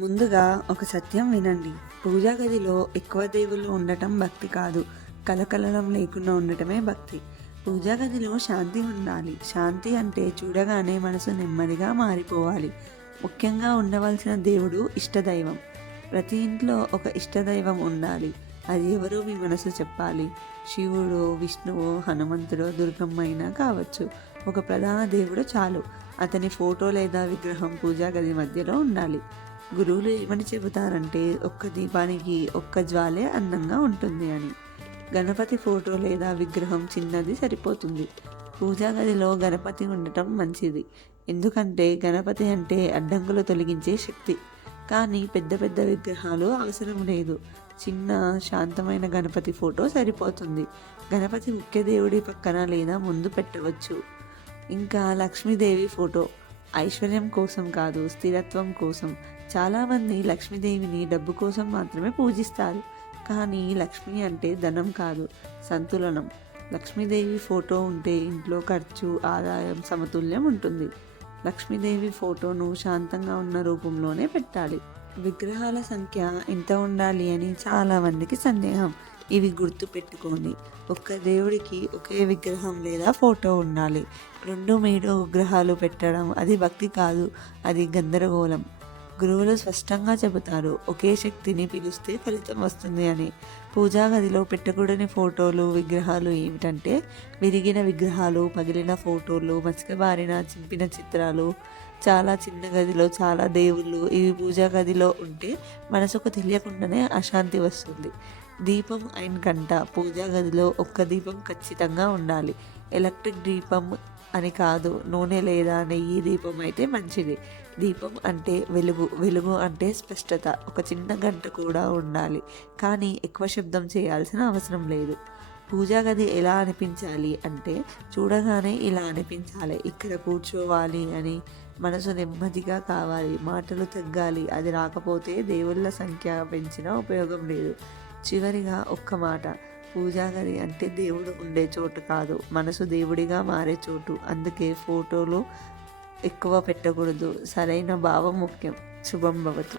ముందుగా ఒక సత్యం వినండి. పూజా గదిలో ఎక్కువ దేవుళ్ళు ఉండటం భక్తి కాదు. కలకలలం లేకుండా ఉండటమే భక్తి. పూజా గదిలో శాంతి ఉండాలి. శాంతి అంటే చూడగానే మనసు నెమ్మదిగా మారిపోవాలి. ముఖ్యంగా ఉండవలసిన దేవుడు ఇష్టదైవం. ప్రతి ఇంట్లో ఒక ఇష్టదైవం ఉండాలి. అది ఎవరో మీ మనసు చెప్పాలి. శివుడో, విష్ణువో, హనుమంతుడో, దుర్గమ్మ అయినా కావచ్చు. ఒక ప్రధాన దేవుడు చాలు. అతని ఫోటో లేదా విగ్రహం పూజా గది మధ్యలో ఉండాలి. గురువులు ఏమని చెబుతారంటే ఒక్క దీపానికి ఒక్క జ్వాలే అందంగా ఉంటుంది అని. గణపతి ఫోటో లేదా విగ్రహం చిన్నది సరిపోతుంది. పూజా గదిలో గణపతి ఉండటం మంచిది. ఎందుకంటే గణపతి అంటే అడ్డంకులు తొలగించే శక్తి. కానీ పెద్ద పెద్ద విగ్రహాలు అవసరం లేదు. చిన్న శాంతమైన గణపతి ఫోటో సరిపోతుంది. గణపతి ముఖ్య దేవుడి పక్కన లేదా ముందు పెట్టవచ్చు. ఇంకా లక్ష్మీదేవి ఫోటో ఐశ్వర్యం కోసం కాదు, స్థిరత్వం కోసం. చాలామంది లక్ష్మీదేవిని డబ్బు కోసం మాత్రమే పూజిస్తారు. కానీ లక్ష్మి అంటే ధనం కాదు, సంతులనం. లక్ష్మీదేవి ఫోటో ఉంటే ఇంట్లో ఖర్చు, ఆదాయం సమతుల్యం ఉంటుంది. లక్ష్మీదేవి ఫోటోను శాంతంగా ఉన్న రూపంలోనే పెట్టాలి. విగ్రహాల సంఖ్య ఎంత ఉండాలి అని చాలామందికి సందేహం. ఇవి గుర్తు పెట్టుకోండి. ఒక్క దేవుడికి ఒకే విగ్రహం లేదా ఫోటో ఉండాలి. 2-3 విగ్రహాలు పెట్టడం అది భక్తి కాదు, అది గందరగోళం. గురువులు స్పష్టంగా చెబుతారు, ఒకే శక్తిని పిలిస్తే ఫలితం వస్తుంది అని. పూజా గదిలో పెట్టకూడని ఫోటోలు, విగ్రహాలు ఏమిటంటే విరిగిన విగ్రహాలు, పగిలిన ఫోటోలు, మసకబారిన చింపిన చిత్రాలు. చాలా చిన్న గదిలో చాలా దేవుళ్ళు. ఇవి పూజా గదిలో ఉంటే మనసుకు తెలియకుండానే అశాంతి వస్తుంది. దీపం అండ్ గంట పూజా గదిలో ఒక్క దీపం ఖచ్చితంగా ఉండాలి. ఎలక్ట్రిక్ దీపం అని కాదు, నూనె లేదా నెయ్యి దీపం అయితే మంచిది. దీపం అంటే వెలుగు, వెలుగు అంటే స్పష్టత. ఒక చిన్న గంట కూడా ఉండాలి, కానీ ఎక్కువ శబ్దం చేయాల్సిన అవసరం లేదు. పూజా గది ఎలా అనిపించాలి అంటే చూడగానే ఇలా అనిపించాలి, ఇక్కడ కూర్చోవాలి అని. మనసు నెమ్మదిగా కావాలి, మాటలు తగ్గాలి. అది రాకపోతే దేవుళ్ళ సంఖ్య పెంచినా ఉపయోగం లేదు. చివరిగా ఒక్క మాట, పూజా గది అంటే దేవుడు ఉండే చోటు కాదు, మనసు దేవుడిగా మారే చోటు. అందుకే ఫోటోలు ఎక్కువ పెట్టకూడదు. సరైన భావం ముఖ్యం. శుభం భవతు.